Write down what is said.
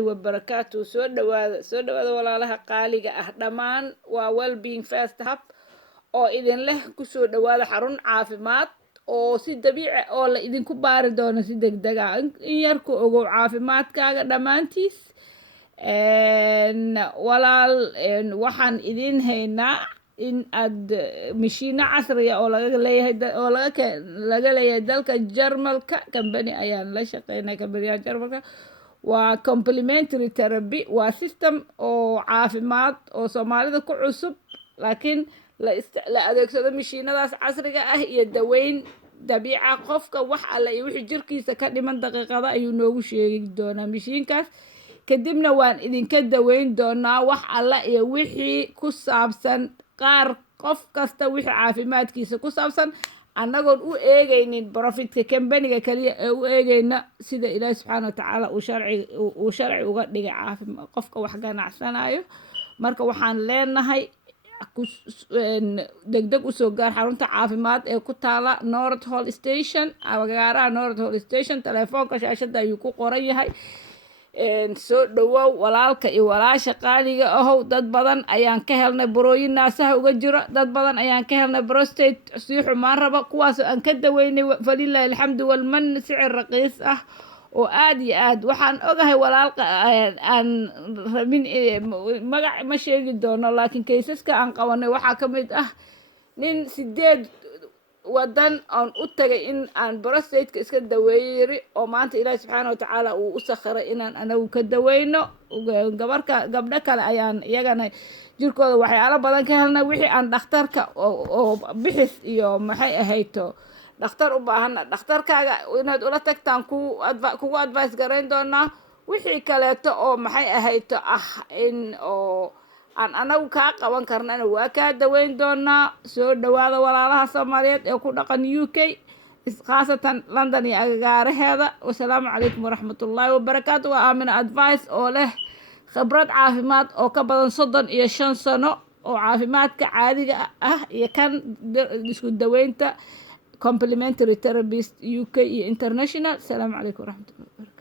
وبركاته soo dhawaada walaalaha qaaliga ah dhammaan waa wellbeing first hub oo idin leh kusoo dhawaada xarun caafimaad oo si dabiici ah oo la idinku baari doono si degdeg ah in yar ku ogow caafimaadkaaga dhammaantiis walaal waxaan idin haynaa in aad mashiino casriya oo laga leeyahay dalka Jarmalka company ayaan la shaqeynaa company Jarmalka waa complementary therapy waa system oo caafimaad oo Soomaalida ku cusub laakiin la adeegsado mashiinadaas casriga ah iyo daweyn dabiici qofka wax alla iyo wixii jirkiisa ka dhiman daqiiqada ayuu noogu sheegi doonaa mashiinkaas kadibna waan idinka daweyn doonaa wax alla iyo wixii ku saabsan qaar qof kasta wixii caafimaadkiisa ku saabsan annagoon u eegaynin profitka company-ga kaliya ee u eegayna sida Ilaahay subxaanahu wa tacaala uu sharci uga dhigay caafimaad qofka wax ganacsanayo marka waxaan leenahay degdeg usoo gaar xarunta caafimaad ee ku taala North Hall Station agaaraha North Hall Station telefoonka shaashada ayuu ku qoran yahay soo dhawow walaalka iyo walaasha qaaliga ahow dad badan ayaan ka helnay burooyin naasaha uga jiro dad badan ayaan ka helnay prostate si xumaan raba kuwaas oo aan ka daweynay falillahi alxamdu wal man sicir raqiis ah oo aad iyo aad waxaan ogahay walaalka aan rabin magac ma sheegi doono laakiin kaysaska aan qabanay waxaa ka mid ah nin 8 wadan aan u tagay in aan prostate iska daweeyay oo maanta Ilaahay subxaanahu wa tacaala uu u sakhiray inaan anagu ka daweyno gabdho kale ayaan iyagana jirkooda waxyaalo badan ka helnay wixii aan dhakhtarka oo bixis iyo maxay ahayto dhakhtar u baahan dhakhtarkaaga inaad ula tagtaan kugu advice gareyn doonaa wixii kaleeto oo maxay ahayto in oo aan anagu ka qaban karnana waa ka daweyn doonaa soo dhawaada walaalaha Soomaaliyeed ee ku dhaqan UK khaasatan London iyo agagaaraheeda wassalaamu calaykum waraxmatullaahi wabarakaatu waa Aamina advice oo leh khibrad caafimaad oo ka badan 35 sano oo caafimaadka caadiga ah iyo kan isku daweynta complementary therapist UK iyo international. Assalamu calaykum waraxmatullaahi wabarakaatu.